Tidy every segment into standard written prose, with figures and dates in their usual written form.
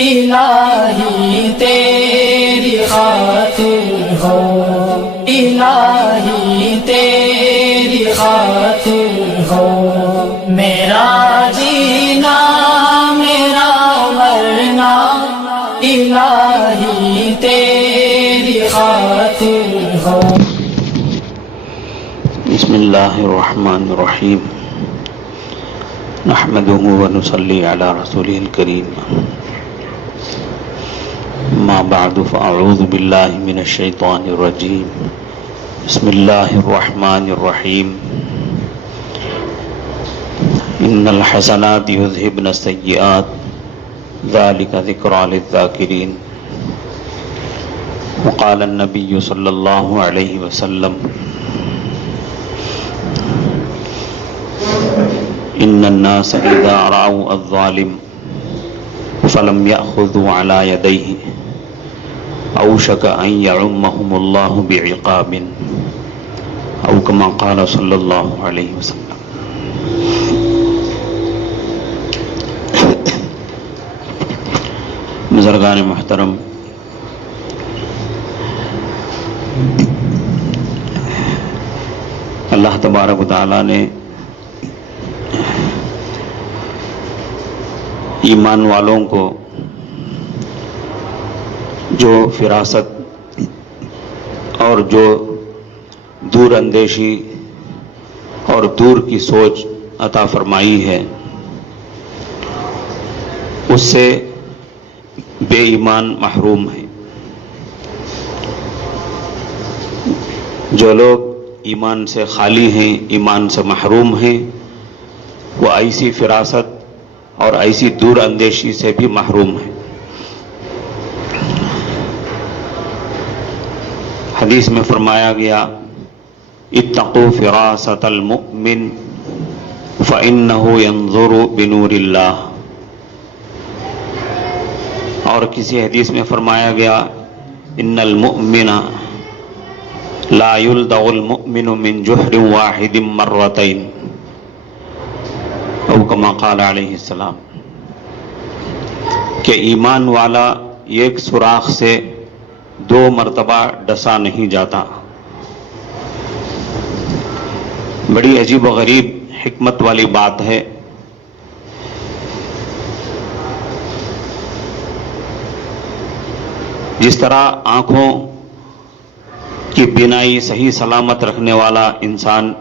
الہی تیری خاطر ہو، الہی تیری خاطر ہو، میرا جینا میرا مرنا الہی تیری خاطر ہو۔ بسم اللہ الرحمن الرحیم، نحمده ونصلی علی رسولہ الکریم، ما بعد فاعوذ باللہ من الشیطان الرجیم، بسم اللہ الرحمن الرحیم، ان الحسنات یذہبن السیئات ذلک ذکریٰ للذاکرین، وقال النبی صلی اللہ علیہ وسلم، ان الناس اذا رأوا الظالم فلم يأخذوا على يديه اوشك ان يعمهم الله بعقاب او كما قال صلی اللہ علیہ وسلم۔ بزرگان محترم، اللہ تبارک و تعالی نے ایمان والوں کو جو فراست اور جو دور اندیشی اور دور کی سوچ عطا فرمائی ہے، اس سے بے ایمان محروم ہیں۔ جو لوگ ایمان سے خالی ہیں، ایمان سے محروم ہیں، وہ ایسی فراست اور ایسی دور اندیشی سے بھی محروم ہے۔ حدیث میں فرمایا گیا، اتقوا فراست المؤمن فإنه ينظر بنور اللہ، اور کسی حدیث میں فرمایا گیا، ان المؤمن لا يلدغ المؤمن من جحر واحد مرتين، او کما قال علیہ السلام، کہ ایمان والا ایک سوراخ سے 2 مرتبہ ڈسا نہیں جاتا۔ بڑی عجیب و غریب حکمت والی بات ہے۔ جس طرح آنکھوں کی بینائی صحیح سلامت رکھنے والا انسان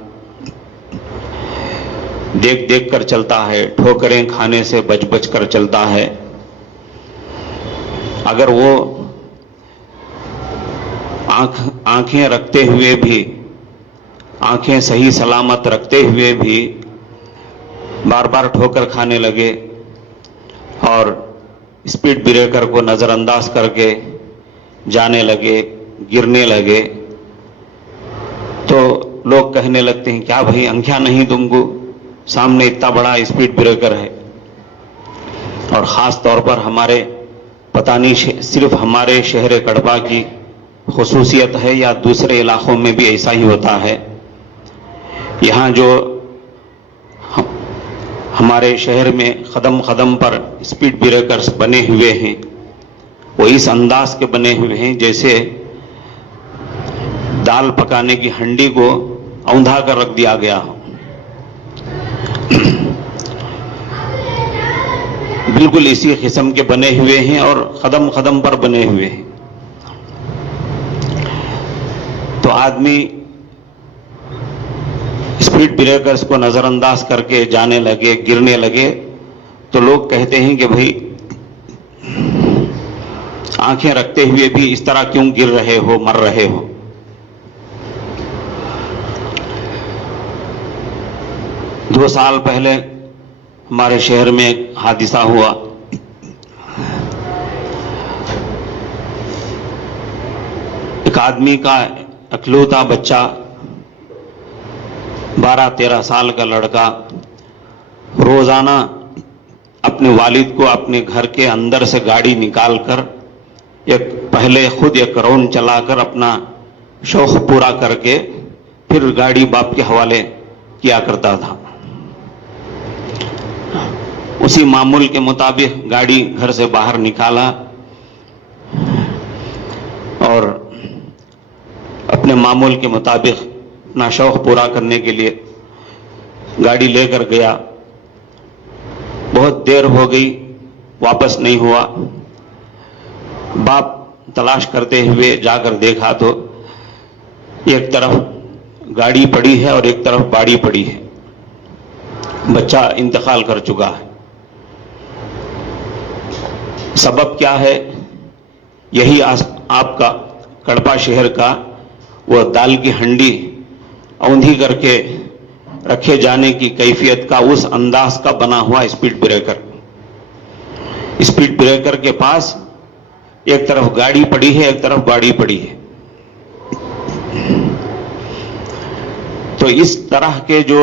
دیکھ دیکھ کر چلتا ہے، ٹھوکریں کھانے سے بچ بچ کر چلتا ہے، اگر وہ آنکھیں رکھتے ہوئے بھی، آنکھیں صحیح سلامت رکھتے ہوئے بھی بار بار ٹھوکر کھانے لگے اور اسپیڈ بریکر کو نظر انداز کر کے جانے لگے، گرنے لگے، تو لوگ کہنے لگتے ہیں، کیا بھائی انکھیاں نہیں تم کو؟ سامنے اتنا بڑا اسپیڈ بریکر ہے۔ اور خاص طور پر ہمارے پتہ نہیں صرف ہمارے شہر کڑبا کی خصوصیت ہے یا دوسرے علاقوں میں بھی ایسا ہی ہوتا ہے۔ یہاں جو ہمارے شہر میں قدم قدم پر اسپیڈ بریکرز بنے ہوئے ہیں، وہ اس انداز کے بنے ہوئے ہیں جیسے دال پکانے کی ہنڈی کو اوندھا کر رکھ دیا گیا ہو۔ بالکل اسی قسم کے بنے ہوئے ہیں اور قدم قدم پر بنے ہوئے ہیں۔ تو آدمی اسپیڈ بریکرز کو نظر انداز کر کے جانے لگے، گرنے لگے، تو لوگ کہتے ہیں کہ بھائی آنکھیں رکھتے ہوئے بھی اس طرح کیوں گر رہے ہو، مر رہے ہو؟ دو سال پہلے ہمارے شہر میں ایک حادثہ ہوا۔ ایک آدمی کا اکلوتا بچہ، 12-13 سال کا لڑکا، روزانہ اپنے والد کو اپنے گھر کے اندر سے گاڑی نکال کر پہلے خود ایک راؤنڈ چلا کر اپنا شوق پورا کر کے پھر گاڑی باپ کے حوالے کیا کرتا تھا۔ اسی معمول کے مطابق گاڑی گھر سے باہر نکالا اور اپنے معمول کے مطابق اپنا شوق پورا کرنے کے لیے گاڑی لے کر گیا. بہت دیر ہو گئی، واپس نہیں ہوا. باپ تلاش کرتے ہوئے جا کر دیکھا تو ایک طرف گاڑی پڑی ہے اور ایک طرف باڑی پڑی ہے. بچہ انتقال کر چکا ہے. سبب کیا ہے؟ یہی آپ کا کڑپا شہر کا وہ دال کی ہنڈی اوندھی کر کے رکھے جانے کی کیفیت کا اس انداز کا بنا ہوا اسپیڈ بریکر. اسپیڈ بریکر کے پاس ایک طرف گاڑی پڑی ہے، ایک طرف باڑی پڑی ہے. تو اس طرح کے جو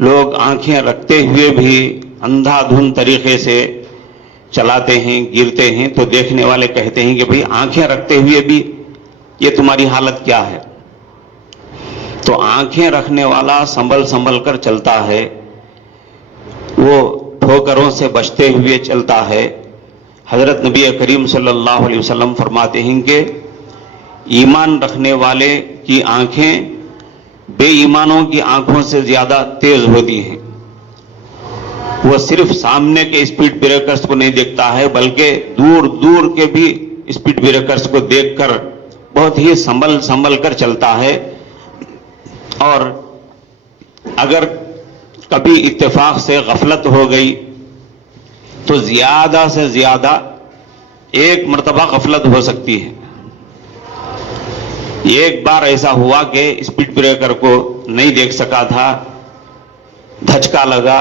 لوگ آنکھیں رکھتے ہوئے بھی اندھا دھن طریقے سے چلاتے ہیں، گرتے ہیں، تو دیکھنے والے کہتے ہیں کہ بھئی آنکھیں رکھتے ہوئے بھی یہ تمہاری حالت کیا ہے؟ تو آنکھیں رکھنے والا سنبھل کر چلتا ہے، وہ ٹھوکروں سے بچتے ہوئے چلتا ہے. حضرت نبی کریم صلی اللہ علیہ وسلم فرماتے ہیں کہ ایمان رکھنے والے کی آنکھیں بے ایمانوں کی آنکھوں سے زیادہ تیز ہوتی ہیں. وہ صرف سامنے کے اسپیڈ بریکرز کو نہیں دیکھتا ہے بلکہ دور دور کے بھی اسپیڈ بریکرز کو دیکھ کر بہت ہی سنبھل کر چلتا ہے. اور اگر کبھی اتفاق سے غفلت ہو گئی تو زیادہ سے زیادہ ایک مرتبہ غفلت ہو سکتی ہے. ایک بار ایسا ہوا کہ اسپیڈ بریکر کو نہیں دیکھ سکا تھا، دھچکا لگا،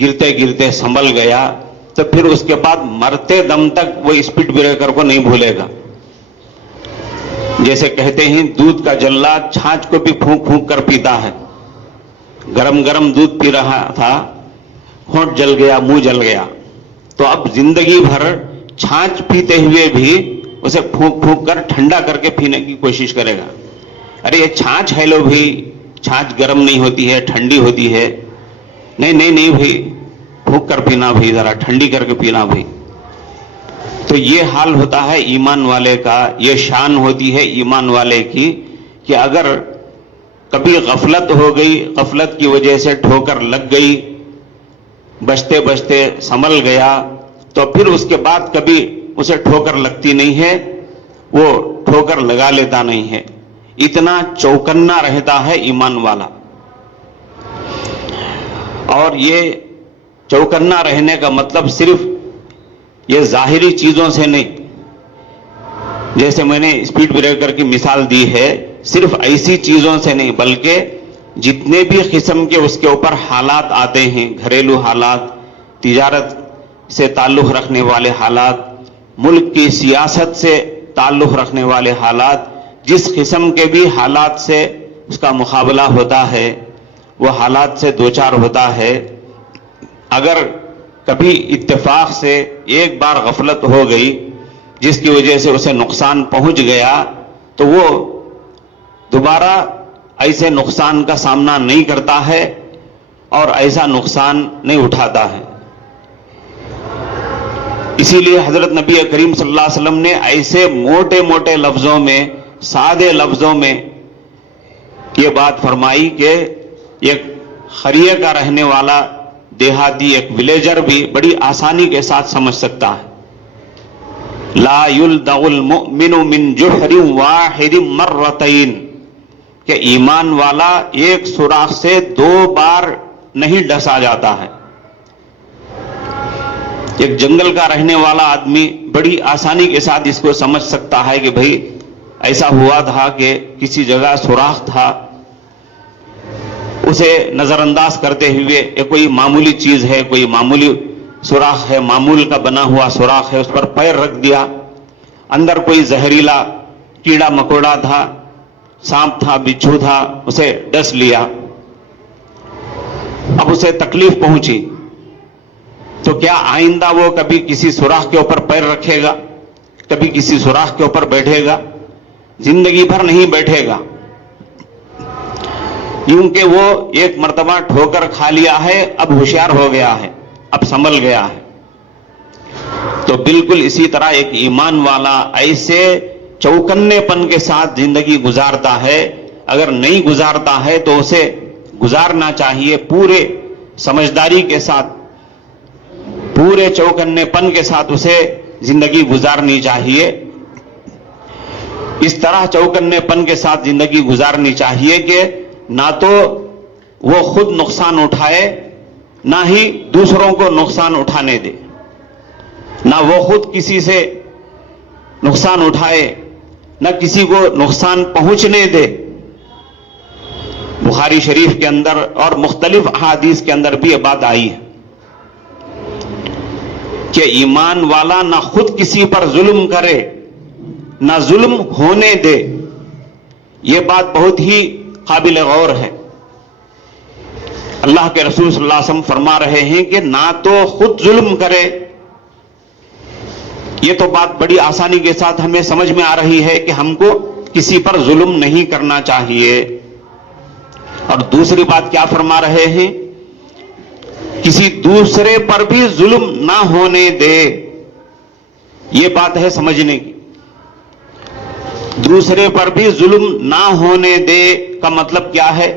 گرتے گرتے سنبھل گیا، تو پھر اس کے بعد مرتے دم تک وہ اسپیڈ بریکر کو نہیں بھولے گا. جیسے کہتے ہیں دودھ کا جلاد چھاچھ کو بھی پھونک پھونک کر پیتا ہے. گرم دودھ پی رہا تھا، ہونٹ جل گیا، منہ جل گیا، تو اب زندگی بھر چھاچھ پیتے ہوئے بھی اسے پھونک پھونک کر ٹھنڈا کر کے پینے کی کوشش کرے گا. ارے یہ چھاچھ ہے لو بھی، چھاچھ گرم نہیں ہوتی ہے، ٹھنڈی ہوتی ہے. نہیں بھائی، پھونک کر پینا بھائی، ذرا ٹھنڈی کر کے پینا بھائی. تو یہ حال ہوتا ہے ایمان والے کا، یہ شان ہوتی ہے ایمان والے کی کہ اگر کبھی غفلت ہو گئی، غفلت کی وجہ سے ٹھوکر لگ گئی، بچتے بچتے سنبھل گیا، تو پھر اس کے بعد کبھی اسے ٹھوکر لگتی نہیں ہے، وہ ٹھوکر لگا لیتا نہیں ہے. اتنا چوکنا رہتا ہے ایمان والا. اور یہ چوکنا رہنے کا مطلب صرف یہ ظاہری چیزوں سے نہیں، جیسے میں نے اسپیڈ بریکر کی مثال دی ہے، صرف ایسی چیزوں سے نہیں بلکہ جتنے بھی قسم کے اس کے اوپر حالات آتے ہیں، گھریلو حالات، تجارت سے تعلق رکھنے والے حالات، ملک کی سیاست سے تعلق رکھنے والے حالات، جس قسم کے بھی حالات سے اس کا مقابلہ ہوتا ہے، وہ حالات سے دوچار ہوتا ہے. اگر کبھی اتفاق سے ایک بار غفلت ہو گئی جس کی وجہ سے اسے نقصان پہنچ گیا، تو وہ دوبارہ ایسے نقصان کا سامنا نہیں کرتا ہے اور ایسا نقصان نہیں اٹھاتا ہے. اسی لیے حضرت نبی کریم صلی اللہ علیہ وسلم نے ایسے موٹے موٹے لفظوں میں، سادے لفظوں میں یہ بات فرمائی کہ ایک خریے کا رہنے والا دیہاتی، ایک ولیجر بھی بڑی آسانی کے ساتھ سمجھ سکتا ہے. لا یلدغ المؤمن من جحر واحد مرتين، کہ ایمان والا ایک سوراخ سے 2 بار نہیں ڈسا جاتا ہے. ایک جنگل کا رہنے والا آدمی بڑی آسانی کے ساتھ اس کو سمجھ سکتا ہے کہ بھئی ایسا ہوا تھا کہ کسی جگہ سوراخ تھا، اسے نظر انداز کرتے ہوئے یہ کوئی معمولی چیز ہے، کوئی معمولی سوراخ ہے، معمول کا بنا ہوا سوراخ ہے، اس پر پیر رکھ دیا، اندر کوئی زہریلا کیڑا مکوڑا تھا، سانپ تھا، بچھو تھا، اسے ڈس لیا، اب اسے تکلیف پہنچی، تو کیا آئندہ وہ کبھی کسی سوراخ کے اوپر پیر رکھے گا؟ کبھی کسی سوراخ کے اوپر بیٹھے گا؟ زندگی بھر نہیں بیٹھے گا، کیونکہ وہ ایک مرتبہ ٹھوکر کھا لیا ہے، اب ہوشیار ہو گیا ہے. اب سنبھل گیا ہے. تو بالکل اسی طرح ایک ایمان والا ایسے چوکنے پن کے ساتھ زندگی گزارتا ہے. اگر نہیں گزارتا ہے تو اسے گزارنا چاہیے پورے سمجھداری کے ساتھ, پورے چوکنے پن کے ساتھ اسے زندگی گزارنی چاہیے. اس طرح چوکنے پن کے ساتھ زندگی گزارنی چاہیے کہ نہ تو وہ خود نقصان اٹھائے, نہ ہی دوسروں کو نقصان اٹھانے دے, نہ وہ خود کسی سے نقصان اٹھائے, نہ کسی کو نقصان پہنچنے دے. بخاری شریف کے اندر اور مختلف احادیث کے اندر بھی یہ بات آئی ہے کہ ایمان والا نہ خود کسی پر ظلم کرے نہ ظلم ہونے دے. یہ بات بہت ہی قابل غور ہے. اللہ کے رسول صلی اللہ علیہ وسلم فرما رہے ہیں کہ نہ تو خود ظلم کرے. یہ تو بات بڑی آسانی کے ساتھ ہمیں سمجھ میں آ رہی ہے کہ ہم کو کسی پر ظلم نہیں کرنا چاہیے. اور دوسری بات کیا فرما رہے ہیں؟ کسی دوسرے پر بھی ظلم نہ ہونے دے. یہ بات ہے سمجھنے کی. دوسرے پر بھی ظلم نہ ہونے دے کا مطلب کیا ہے؟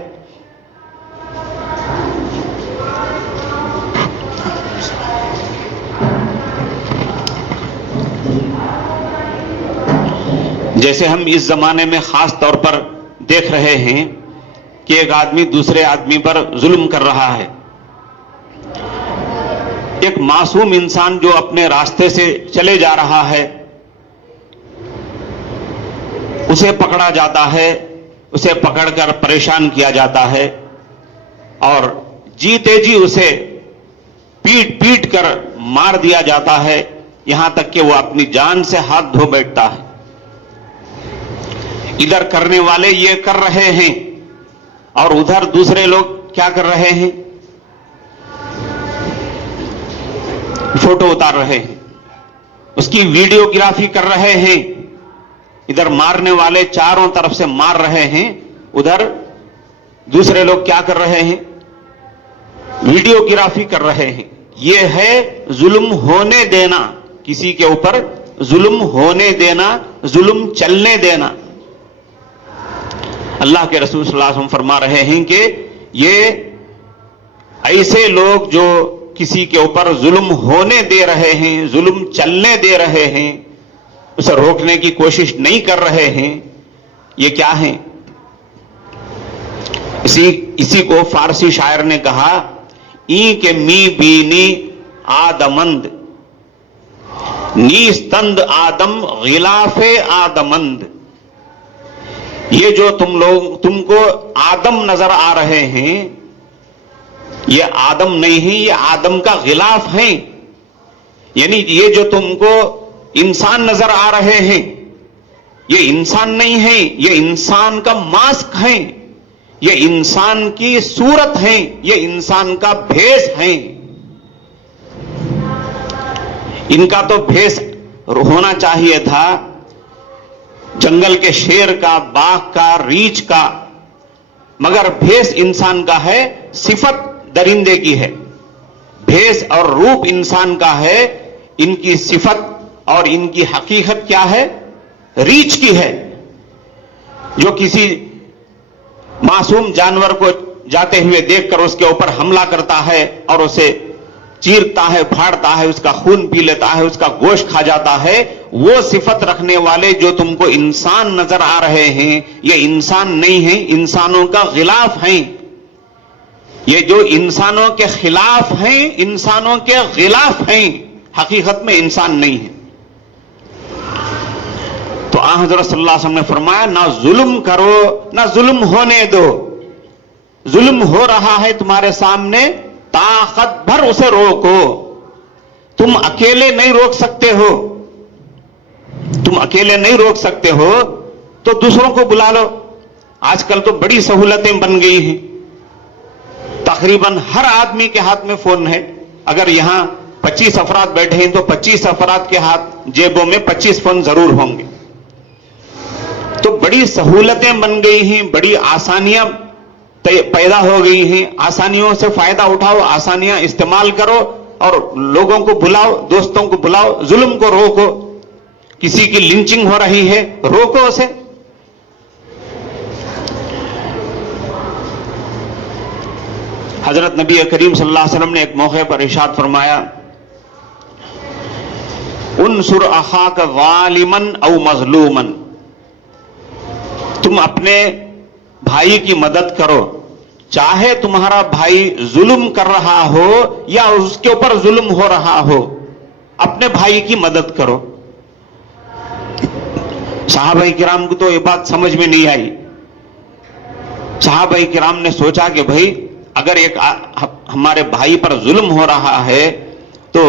جیسے ہم اس زمانے میں خاص طور پر دیکھ رہے ہیں کہ ایک آدمی دوسرے آدمی پر ظلم کر رہا ہے. ایک معصوم انسان جو اپنے راستے سے چلے جا رہا ہے اسے پکڑا جاتا ہے, اسے پکڑ کر پریشان کیا جاتا ہے اور جیتے جی اسے پیٹ پیٹ کر مار دیا جاتا ہے, یہاں تک کہ وہ اپنی جان سے ہاتھ دھو بیٹھتا ہے. ادھر کرنے والے یہ کر رہے ہیں اور ادھر دوسرے لوگ کیا کر رہے ہیں؟ فوٹو اتار رہے ہیں, اس کی ویڈیوگرافی کر رہے ہیں. ادھر مارنے والے چاروں طرف سے مار رہے ہیں, ادھر دوسرے لوگ کیا کر رہے ہیں؟ ویڈیوگرافی کر رہے ہیں. یہ ہے ظلم ہونے دینا, کسی کے اوپر ظلم ہونے دینا, ظلم چلنے دینا. اللہ کے رسول صلی اللہ علیہ وسلم فرما رہے ہیں کہ یہ ایسے لوگ جو کسی کے اوپر ظلم ہونے دے رہے ہیں, ظلم چلنے دے رہے ہیں, اسے روکنے کی کوشش نہیں کر رہے ہیں, یہ کیا ہیں؟ اسی کو فارسی شاعر نے کہا این کے می بینی آدمند نیستند آدم غلاف آدمند. یہ جو تم کو آدم نظر آ رہے ہیں یہ آدم نہیں ہیں, یہ آدم کا غلاف ہیں. یعنی یہ جو تم کو انسان نظر آ رہے ہیں یہ انسان نہیں ہیں, یہ انسان کا ماسک ہیں, یہ انسان کی صورت ہیں, یہ انسان کا بھیس ہیں. ان کا تو بھیس ہونا چاہیے تھا جنگل کے شیر کا, باغ کا, ریچھ کا, مگر بھیس انسان کا ہے, صفت درندے کی ہے. بھیس اور روپ انسان کا ہے, ان کی صفت اور ان کی حقیقت کیا ہے؟ ریچھ کی ہے. جو کسی معصوم جانور کو جاتے ہوئے دیکھ کر اس کے اوپر حملہ کرتا ہے اور اسے چیرتا ہے, پھاڑتا ہے, اس کا خون پی لیتا ہے, اس کا گوشت کھا جاتا ہے, وہ صفت رکھنے والے جو تم کو انسان نظر آ رہے ہیں یہ انسان نہیں ہیں, انسانوں کا غلاف ہیں. یہ جو انسانوں کے خلاف ہیں انسانوں کے غلاف ہیں, حقیقت میں انسان نہیں ہے. تو حضرت صلی اللہ علیہ وسلم نے فرمایا نہ ظلم کرو نہ ظلم ہونے دو. ظلم ہو رہا ہے تمہارے سامنے, طاقت بھر اسے روکو. تم اکیلے نہیں روک سکتے ہو, تم اکیلے نہیں روک سکتے ہو تو دوسروں کو بلا لو. آج کل تو بڑی سہولتیں بن گئی ہیں, تقریباً ہر آدمی کے ہاتھ میں فون ہے. اگر یہاں 25 افراد بیٹھے ہیں تو 25 افراد کے ہاتھ جیبوں میں 25 فون ضرور ہوں گے. تو بڑی سہولتیں بن گئی ہیں, بڑی آسانیاں پیدا ہو گئی ہیں. آسانیوں سے فائدہ اٹھاؤ, آسانیاں استعمال کرو اور لوگوں کو بلاؤ، دوستوں کو بلاؤ، ظلم کو روکو. کسی کی لنچنگ ہو رہی ہے، روکو اسے. حضرت نبی کریم صلی اللہ علیہ وسلم نے ایک موقع پر ارشاد فرمایا، انصر اخاک ظالما او مظلوما، تم اپنے بھائی کی مدد کرو، چاہے تمہارا بھائی ظلم کر رہا ہو یا اس کے اوپر ظلم ہو رہا ہو، اپنے بھائی کی مدد کرو. صحابہ کرام کو تو یہ بات سمجھ میں نہیں آئی. صحابہ کرام نے سوچا کہ بھائی اگر ایک ہمارے بھائی پر ظلم ہو رہا ہے تو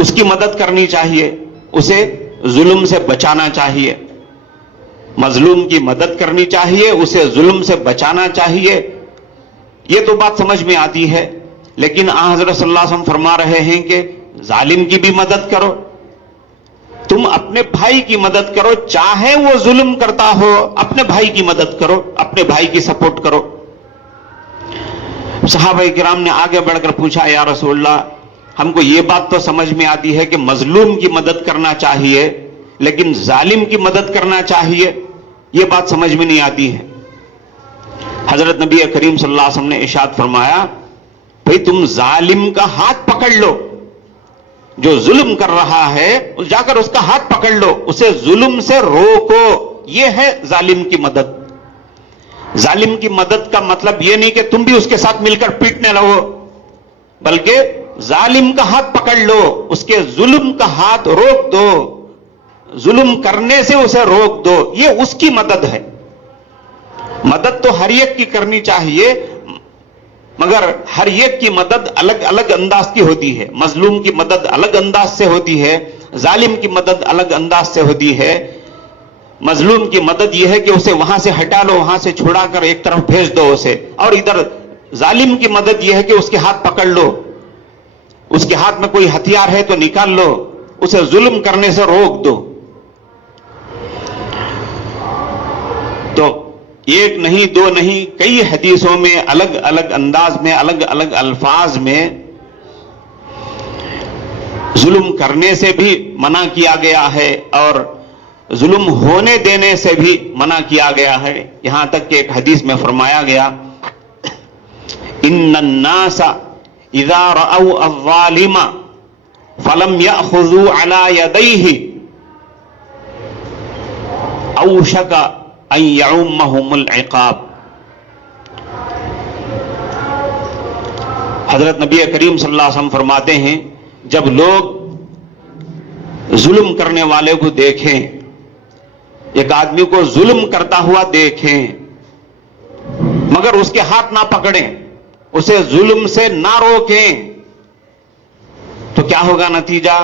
اس کی مدد کرنی چاہیے، اسے ظلم سے بچانا چاہیے، مظلوم کی مدد کرنی چاہیے، اسے ظلم سے بچانا چاہیے. یہ تو بات سمجھ میں آتی ہے، لیکن حضرت صلی اللہ علیہ وسلم فرما رہے ہیں کہ ظالم کی بھی مدد کرو. تم اپنے بھائی کی مدد کرو، چاہے وہ ظلم کرتا ہو، اپنے بھائی کی مدد کرو، اپنے بھائی کی سپورٹ کرو. صحابہ کرام نے آگے بڑھ کر پوچھا، یا رسول اللہ، ہم کو یہ بات تو سمجھ میں آتی ہے کہ مظلوم کی مدد کرنا چاہیے، لیکن ظالم کی مدد کرنا چاہیے، یہ بات سمجھ میں نہیں آتی ہے. حضرت نبی کریم صلی اللہ علیہ وسلم نے ارشاد فرمایا، بھئی تم ظالم کا ہاتھ پکڑ لو، جو ظلم کر رہا ہے جا کر اس کا ہاتھ پکڑ لو، اسے ظلم سے روکو. یہ ہے ظالم کی مدد. ظالم کی مدد کا مطلب یہ نہیں کہ تم بھی اس کے ساتھ مل کر پیٹنے لگو، بلکہ ظالم کا ہاتھ پکڑ لو، اس کے ظلم کا ہاتھ روک دو، ظلم کرنے سے اسے روک دو. یہ اس کی مدد ہے. مدد تو ہر ایک کی کرنی چاہیے، مگر ہر ایک کی مدد الگ الگ انداز کی ہوتی ہے. مظلوم کی مدد الگ انداز سے ہوتی ہے، ظالم کی مدد الگ انداز سے ہوتی ہے. مظلوم کی مدد یہ ہے کہ اسے وہاں سے ہٹا لو، وہاں سے چھڑا کر ایک طرف بھیج دو اسے، اور ادھر ظالم کی مدد یہ ہے کہ اس کے ہاتھ پکڑ لو، اس کے ہاتھ میں کوئی ہتھیار ہے تو نکال لو، اسے ظلم کرنے سے روک دو. تو ایک نہیں، دو نہیں، کئی حدیثوں میں الگ الگ انداز میں، الگ الگ الفاظ میں ظلم کرنے سے بھی منع کیا گیا ہے اور ظلم ہونے دینے سے بھی منع کیا گیا ہے. یہاں تک کہ ایک حدیث میں فرمایا گیا، ان الناس اذا رأوا الظالم فلم يأخذوا على يديه اوشك ان يعمهم العقاب. حضرت نبی کریم صلی اللہ علیہ وسلم فرماتے ہیں، جب لوگ ظلم کرنے والے کو دیکھیں، ایک آدمی کو ظلم کرتا ہوا دیکھیں مگر اس کے ہاتھ نہ پکڑیں، اسے ظلم سے نہ روکیں، تو کیا ہوگا نتیجہ؟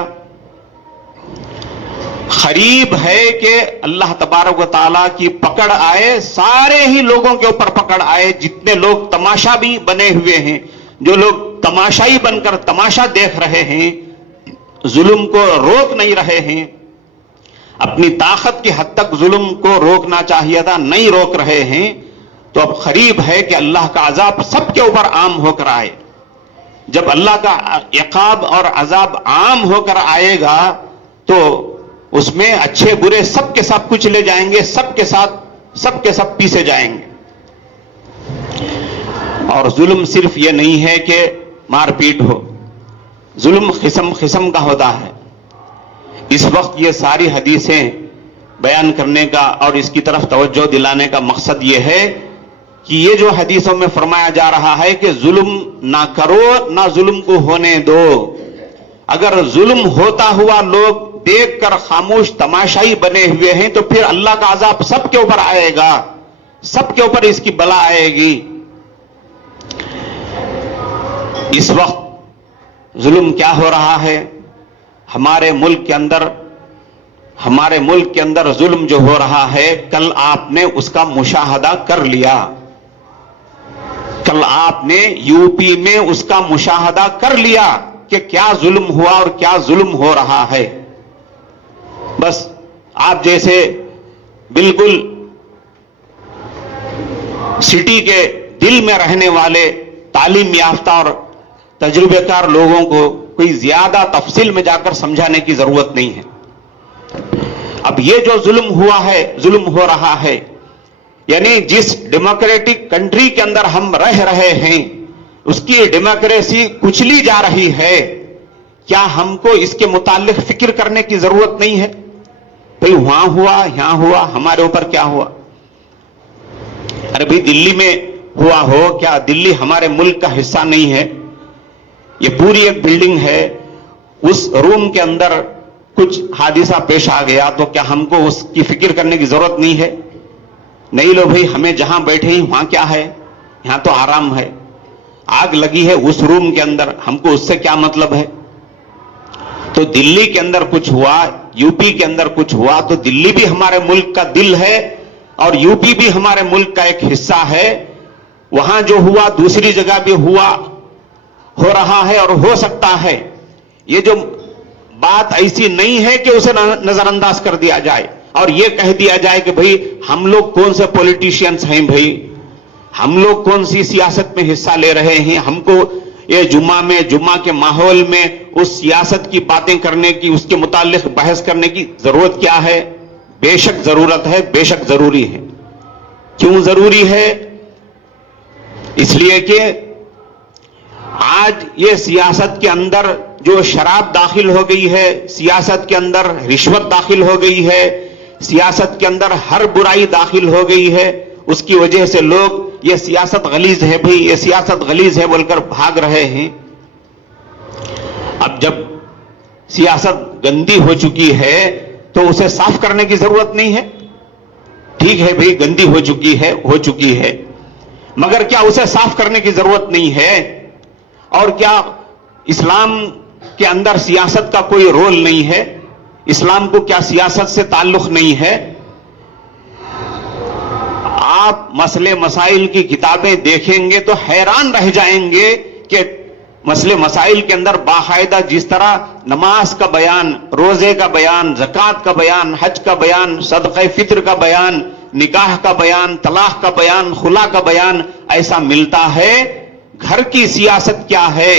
قریب ہے کہ اللہ تبارک و تعالیٰ کی پکڑ آئے، سارے ہی لوگوں کے اوپر پکڑ آئے، جتنے لوگ تماشا بھی بنے ہوئے ہیں، جو لوگ تماشائی بن کر تماشا دیکھ رہے ہیں، ظلم کو روک نہیں رہے ہیں، اپنی طاقت کی حد تک ظلم کو روکنا چاہیے تھا، نہیں روک رہے ہیں، تو اب قریب ہے کہ اللہ کا عذاب سب کے اوپر عام ہو کر آئے. جب اللہ کا عقاب اور عذاب عام ہو کر آئے گا تو اس میں اچھے برے سب کے سب کچھ لے جائیں گے، سب کے سب پیسے جائیں گے. اور ظلم صرف یہ نہیں ہے کہ مار پیٹ ہو، ظلم قسم قسم کا ہوتا ہے. اس وقت یہ ساری حدیثیں بیان کرنے کا اور اس کی طرف توجہ دلانے کا مقصد یہ ہے کہ یہ جو حدیثوں میں فرمایا جا رہا ہے کہ ظلم نہ کرو، نہ ظلم کو ہونے دو. اگر ظلم ہوتا ہوا لوگ دیکھ کر خاموش تماشائی بنے ہوئے ہیں تو پھر اللہ کا عذاب سب کے اوپر آئے گا، سب کے اوپر اس کی بلا آئے گی. اس وقت ظلم کیا ہو رہا ہے ہمارے ملک کے اندر ظلم جو ہو رہا ہے، کل آپ نے اس کا مشاہدہ کر لیا، کل آپ نے یو پی میں اس کا مشاہدہ کر لیا کہ کیا ظلم ہوا اور کیا ظلم ہو رہا ہے. بس آپ جیسے بالکل سٹی کے دل میں رہنے والے تعلیم یافتہ اور تجربے کار لوگوں کو کوئی زیادہ تفصیل میں جا کر سمجھانے کی ضرورت نہیں ہے. اب یہ جو ظلم ہوا ہے، ظلم ہو رہا ہے، یعنی جس ڈیموکریٹک کنٹری کے اندر ہم رہ رہے ہیں اس کی ڈیموکریسی کچلی جا رہی ہے، کیا ہم کو اس کے متعلق فکر کرنے کی ضرورت نہیں ہے؟ بھئی وہاں ہوا، یہاں ہوا، ہمارے اوپر کیا ہوا؟ ارے بھئی دلی میں ہوا ہو، کیا دلی ہمارے ملک کا حصہ نہیں ہے؟ یہ پوری ایک بلڈنگ ہے، اس روم کے اندر کچھ حادثہ پیش آ گیا تو کیا ہم کو اس کی فکر کرنے کی ضرورت نہیں ہے؟ نہیں لو بھئی، ہمیں جہاں بیٹھے ہیں وہاں کیا ہے؟ یہاں تو آرام ہے. آگ لگی ہے اس روم کے اندر، ہم کو اس سے کیا مطلب ہے؟ تو دلی کے اندر کچھ ہوا، یو پی کے اندر کچھ ہوا تو دلی بھی ہمارے ملک کا دل ہے اور یو پی بھی ہمارے ملک کا ایک حصہ ہے. وہاں جو ہوا دوسری جگہ بھی ہوا، ہو رہا ہے اور ہو سکتا ہے. یہ جو بات ایسی نہیں ہے کہ اسے نظر انداز کر دیا جائے اور یہ کہہ دیا جائے کہ بھئی ہم لوگ کون سے پولیٹیشینز ہیں، بھئی ہم لوگ کون سی سیاست میں حصہ لے رہے ہیں، ہم کو یہ جمعہ کے ماحول میں اس سیاست کی باتیں کرنے کی، اس کے متعلق بحث کرنے کی ضرورت کیا ہے؟ بے شک ضرورت ہے، بے شک ضروری ہے. کیوں ضروری ہے؟ اس لیے کہ آج یہ سیاست کے اندر جو شراب داخل ہو گئی ہے، سیاست کے اندر رشوت داخل ہو گئی ہے، سیاست کے اندر ہر برائی داخل ہو گئی ہے، اس کی وجہ سے لوگ یہ سیاست غلیظ ہے بھئی، یہ سیاست غلیظ ہے بول کر بھاگ رہے ہیں. اب جب سیاست گندی ہو چکی ہے تو اسے صاف کرنے کی ضرورت نہیں ہے. ٹھیک ہے بھئی گندی ہو چکی ہے مگر کیا اسے صاف کرنے کی ضرورت نہیں ہے؟ اور کیا اسلام کے اندر سیاست کا کوئی رول نہیں ہے؟ اسلام کو کیا سیاست سے تعلق نہیں ہے؟ آپ مسئلے مسائل کی کتابیں دیکھیں گے تو حیران رہ جائیں گے کہ مسئلے مسائل کے اندر باقاعدہ جس طرح نماز کا بیان، روزے کا بیان، زکوٰۃ کا بیان، حج کا بیان، صدقہ فطر کا بیان، نکاح کا بیان، طلاق کا بیان، خلا کا بیان ایسا ملتا ہے. گھر کی سیاست کیا ہے،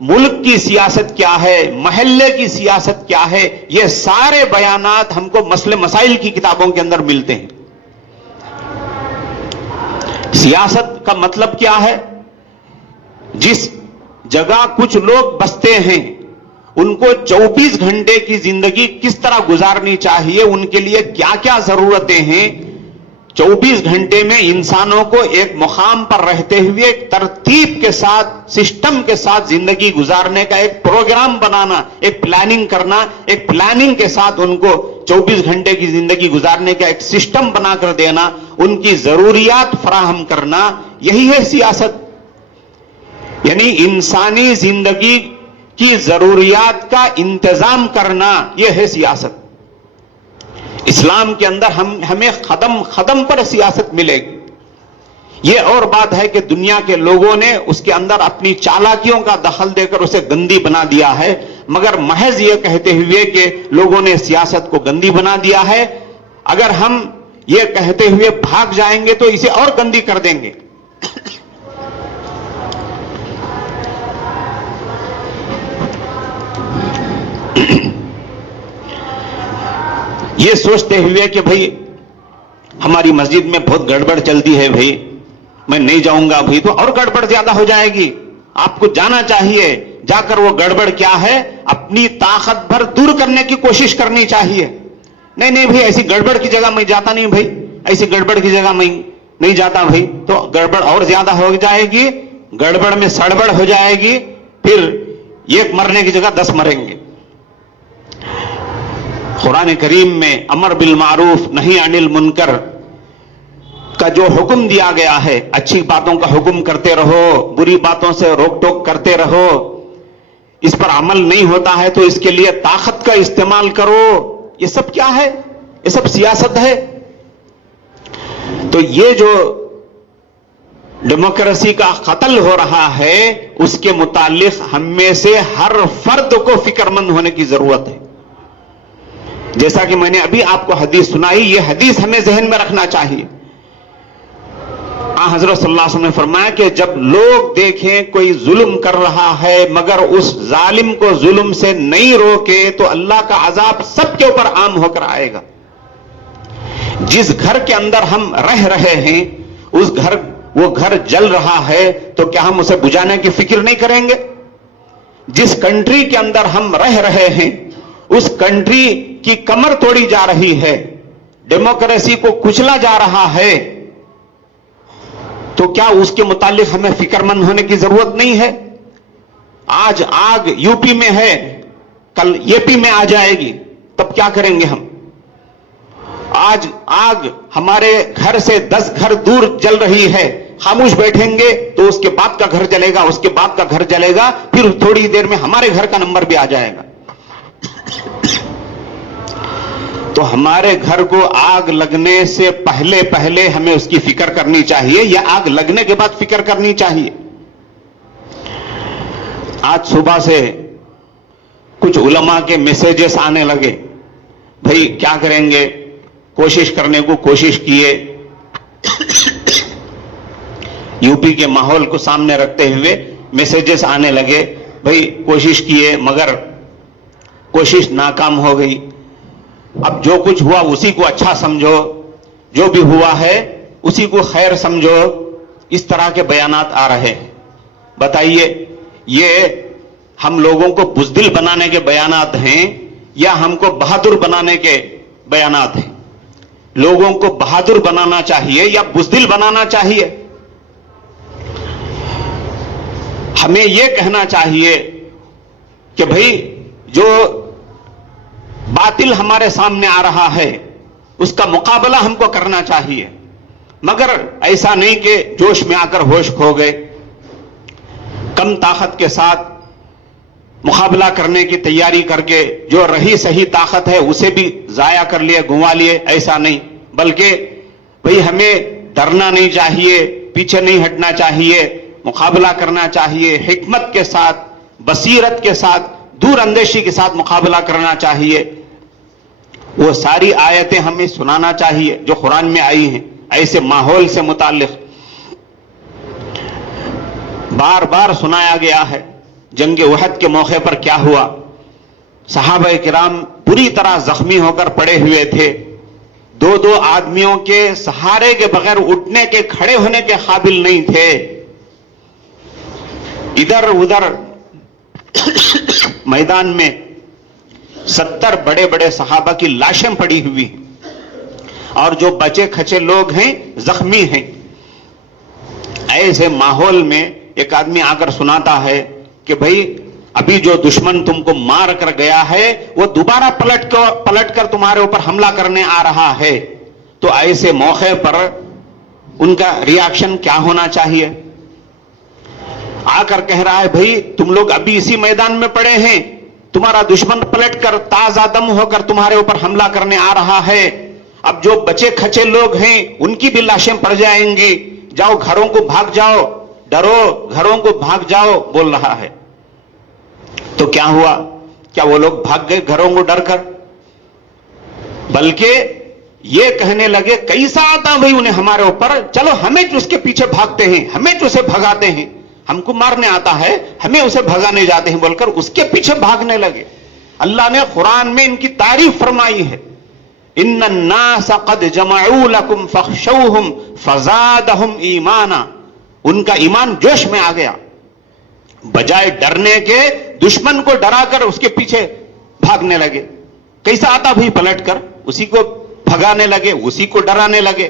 ملک کی سیاست کیا ہے، محلے کی سیاست کیا ہے، یہ سارے بیانات ہم کو مسئلے مسائل کی کتابوں کے اندر ملتے ہیں. سیاست کا مطلب کیا ہے؟ جس جگہ کچھ لوگ بستے ہیں ان کو 24 گھنٹے کی زندگی کس طرح گزارنی چاہیے، ان کے لیے کیا کیا ضرورتیں ہیں. 24 گھنٹے میں انسانوں کو ایک مقام پر رہتے ہوئے ایک ترتیب کے ساتھ، سسٹم کے ساتھ زندگی گزارنے کا ایک پروگرام بنانا، ایک پلاننگ کرنا، ایک پلاننگ کے ساتھ ان کو 24 گھنٹے کی زندگی گزارنے کا ایک سسٹم بنا کر دینا، ان کی ضروریات فراہم کرنا، یہی ہے سیاست. یعنی انسانی زندگی کی ضروریات کا انتظام کرنا، یہ ہے سیاست. اسلام کے اندر ہمیں قدم قدم پر سیاست ملے گی. یہ اور بات ہے کہ دنیا کے لوگوں نے اس کے اندر اپنی چالاکیوں کا دخل دے کر اسے گندی بنا دیا ہے، مگر محض یہ کہتے ہوئے کہ لوگوں نے سیاست کو گندی بنا دیا ہے، اگر ہم یہ کہتے ہوئے بھاگ جائیں گے تو اسے اور گندی کر دیں گے. یہ سوچتے ہوئے کہ بھئی ہماری مسجد میں بہت گڑبڑ چلتی ہے، بھئی میں نہیں جاؤں گا، بھئی تو اور گڑبڑ زیادہ ہو جائے گی. آپ کو جانا چاہیے، جا کر وہ گڑبڑ کیا ہے اپنی طاقت بھر دور کرنے کی کوشش کرنی چاہیے. نہیں بھئی ایسی گڑبڑ کی جگہ میں جاتا نہیں، بھئی ایسی گڑبڑ کی جگہ میں نہیں جاتا، بھئی تو گڑبڑ اور زیادہ ہو جائے گی، گڑبڑ میں سڑبڑ ہو جائے گی، پھر ایک مرنے کی جگہ 10 مریں گے. قرآن کریم میں امر بالمعروف نہی عن المنکر کا جو حکم دیا گیا ہے، اچھی باتوں کا حکم کرتے رہو، بری باتوں سے روک ٹوک کرتے رہو، اس پر عمل نہیں ہوتا ہے تو اس کے لیے طاقت کا استعمال کرو، یہ سب کیا ہے؟ یہ سب سیاست ہے. تو یہ جو ڈیموکریسی کا قتل ہو رہا ہے اس کے متعلق ہم میں سے ہر فرد کو فکر مند ہونے کی ضرورت ہے. جیسا کہ میں نے ابھی آپ کو حدیث سنائی، یہ حدیث ہمیں ذہن میں رکھنا چاہیے. حضرت صلی اللہ علیہ وسلم نے فرمایا کہ جب لوگ دیکھیں کوئی ظلم کر رہا ہے مگر اس ظالم کو ظلم سے نہیں روکے تو اللہ کا عذاب سب کے اوپر عام ہو کر آئے گا. جس گھر کے اندر ہم رہ رہے ہیں وہ گھر جل رہا ہے تو کیا ہم اسے بجھانے کی فکر نہیں کریں گے؟ جس کنٹری کے اندر ہم رہ رہے ہیں اس کنٹری کی کمر توڑی جا رہی ہے، ڈیموکریسی کو کچلا جا رہا ہے، تو کیا اس کے متعلق ہمیں فکر مند ہونے کی ضرورت نہیں ہے؟ آج آگ یو پی میں ہے، کل اے پی میں آ جائے گی، تب کیا کریں گے ہم؟ آج آگ ہمارے گھر سے 10 گھر دور جل رہی ہے، خاموش بیٹھیں گے تو اس کے بعد کا گھر جلے گا، اس کے بعد کا گھر جلے گا، پھر تھوڑی دیر میں ہمارے گھر کا نمبر بھی آ جائے گا. تو ہمارے گھر کو آگ لگنے سے پہلے ہمیں اس کی فکر کرنی چاہیے یا آگ لگنے کے بعد فکر کرنی چاہیے؟ آج صبح سے کچھ علماء کے میسیجز آنے لگے، بھائی کیا کریں گے، کوشش کرنے کو کوشش کیے، یو پی کے ماحول کو سامنے رکھتے ہوئے میسیجز آنے لگے، بھائی کوشش کیے مگر کوشش ناکام ہو گئی، اب جو کچھ ہوا اسی کو اچھا سمجھو، جو بھی ہوا ہے اسی کو خیر سمجھو، اس طرح کے بیانات آ رہے ہیں. بتائیے یہ ہم لوگوں کو بزدل بنانے کے بیانات ہیں یا ہم کو بہادر بنانے کے بیانات ہیں؟ لوگوں کو بہادر بنانا چاہیے یا بزدل بنانا چاہیے؟ ہمیں یہ کہنا چاہیے کہ بھائی جو باطل ہمارے سامنے آ رہا ہے اس کا مقابلہ ہم کو کرنا چاہیے، مگر ایسا نہیں کہ جوش میں آ کر ہوش کھو گئے، کم طاقت کے ساتھ مقابلہ کرنے کی تیاری کر کے جو رہی صحیح طاقت ہے اسے بھی ضائع کر لیے، گنوا لیے، ایسا نہیں، بلکہ بھئی ہمیں ڈرنا نہیں چاہیے، پیچھے نہیں ہٹنا چاہیے، مقابلہ کرنا چاہیے، حکمت کے ساتھ، بصیرت کے ساتھ، دور اندیشی کے ساتھ مقابلہ کرنا چاہیے. وہ ساری آیتیں ہمیں سنانا چاہیے جو قرآن میں آئی ہیں ایسے ماحول سے متعلق. بار بار سنایا گیا ہے جنگ احد کے موقع پر کیا ہوا، صحابہ کرام پوری طرح زخمی ہو کر پڑے ہوئے تھے، 2 آدمیوں کے سہارے کے بغیر اٹھنے کے، کھڑے ہونے کے قابل نہیں تھے، ادھر ادھر میدان میں 70 بڑے بڑے صحابہ کی لاشیں پڑی ہوئی اور جو بچے کھچے لوگ ہیں زخمی ہیں. ایسے ماحول میں ایک آدمی آ کر سناتا ہے کہ بھئی ابھی جو دشمن تم کو مار کر گیا ہے وہ دوبارہ پلٹ کر تمہارے اوپر حملہ کرنے آ رہا ہے. تو ایسے موقع پر ان کا ریاکشن کیا ہونا چاہیے؟ آ کر کہہ رہا ہے بھئی تم لوگ ابھی اسی میدان میں پڑے ہیں، تمہارا دشمن پلٹ کر تازہ دم ہو کر تمہارے اوپر حملہ کرنے آ رہا ہے، اب جو بچے کھچے لوگ ہیں ان کی بھی لاشیں پڑ جائیں گی، جاؤ گھروں کو بھاگ جاؤ، ڈرو گھروں کو بھاگ جاؤ، بول رہا ہے. تو کیا ہوا؟ کیا وہ لوگ بھاگ گئے گھروں کو ڈر کر؟ بلکہ یہ کہنے لگے کیسا آتا بھئی انہیں ہمارے اوپر، چلو ہمیں جو اس کے پیچھے بھاگتے ہیں، ہمیں جو اسے بھگاتے ہیں، ہم کو مارنے آتا ہے ہمیں اسے بھگانے جاتے ہیں، بول کر اس کے پیچھے بھاگنے لگے. اللہ نے قرآن میں ان کی تعریف فرمائی ہے، ان الناس قد جمعوا لكم فاخشوهم فزادهم ایمانا. ان کا ایمان جوش میں آ گیا، بجائے ڈرنے کے دشمن کو ڈرا کر اس کے پیچھے بھاگنے لگے. کیسا آتا بھائی پلٹ کر اسی کو بھگانے لگے، اسی کو ڈرانے لگے.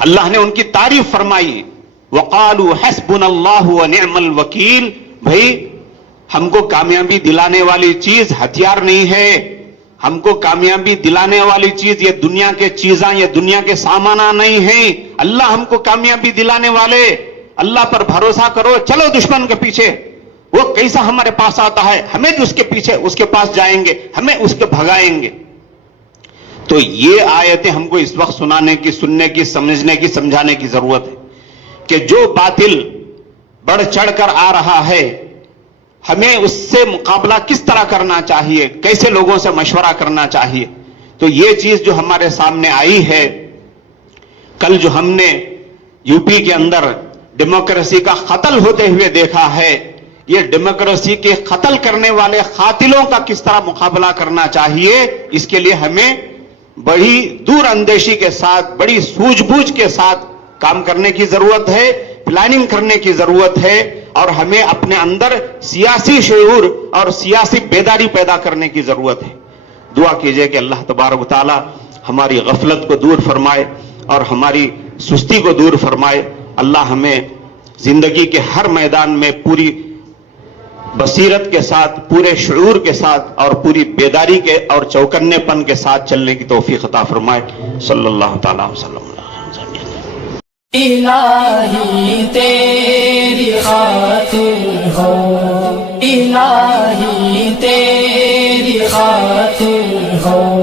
اللہ نے ان کی تعریف فرمائی، وقالوا حسبنا اللہ ونعم الوکیل. بھائی ہم کو کامیابی دلانے والی چیز ہتھیار نہیں ہے، ہم کو کامیابی دلانے والی چیز یہ دنیا کے چیزاں، یہ دنیا کے سامانہ نہیں ہیں، اللہ ہم کو کامیابی دلانے والے. اللہ پر بھروسہ کرو، چلو دشمن کے پیچھے، وہ کیسا ہمارے پاس آتا ہے، ہمیں جو اس کے پیچھے اس کے پاس جائیں گے، ہمیں اس کے بھگائیں گے. تو یہ آیتیں ہم کو اس وقت سنانے کی، سننے کی، سمجھنے کی، سمجھانے کی ضرورت ہے کہ جو باطل بڑھ چڑھ کر آ رہا ہے ہمیں اس سے مقابلہ کس طرح کرنا چاہیے، کیسے لوگوں سے مشورہ کرنا چاہیے. تو یہ چیز جو ہمارے سامنے آئی ہے، کل جو ہم نے یو پی کے اندر ڈیموکریسی کا قتل ہوتے ہوئے دیکھا ہے، یہ ڈیموکریسی کے قتل کرنے والے قاتلوں کا کس طرح مقابلہ کرنا چاہیے، اس کے لیے ہمیں بڑی دور اندیشی کے ساتھ، بڑی سوجھ بوجھ کے ساتھ کام کرنے کی ضرورت ہے، پلاننگ کرنے کی ضرورت ہے، اور ہمیں اپنے اندر سیاسی شعور اور سیاسی بیداری پیدا کرنے کی ضرورت ہے۔ دعا کیجئے کہ اللہ تبارک و تعالی ہماری غفلت کو دور فرمائے اور ہماری سستی کو دور فرمائے۔ اللہ ہمیں زندگی کے ہر میدان میں پوری بصیرت کے ساتھ، پورے شعور کے ساتھ اور پوری بیداری کے اور چوکنے پن کے ساتھ چلنے کی توفیق عطا فرمائے۔ صلی اللہ تعالی وسلم۔ الہی تیری خاطر ہو، الہی تیری خاطر ہو،